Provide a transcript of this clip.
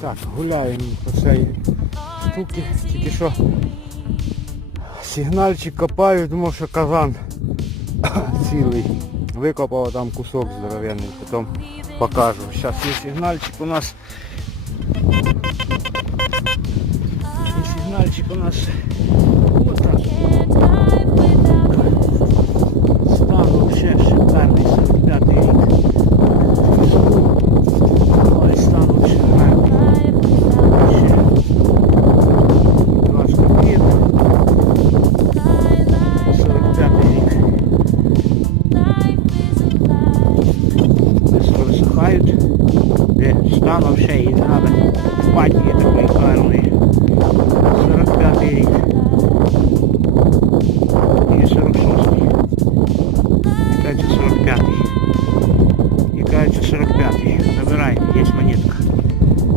Так, гуляємо по цій штуці. Тільки що сигнальчик копаю, думав, що казан цілий. Викопав там кусок здоровенний, потім покажу. Зараз є сигнальчик у нас. Сигнальчик у нас вот Стан вообще и надо. упать где-то гарный. 45 рік. Или 46. Мне кажется 45-й. Мне кажется 45. Забираем. Есть монетка.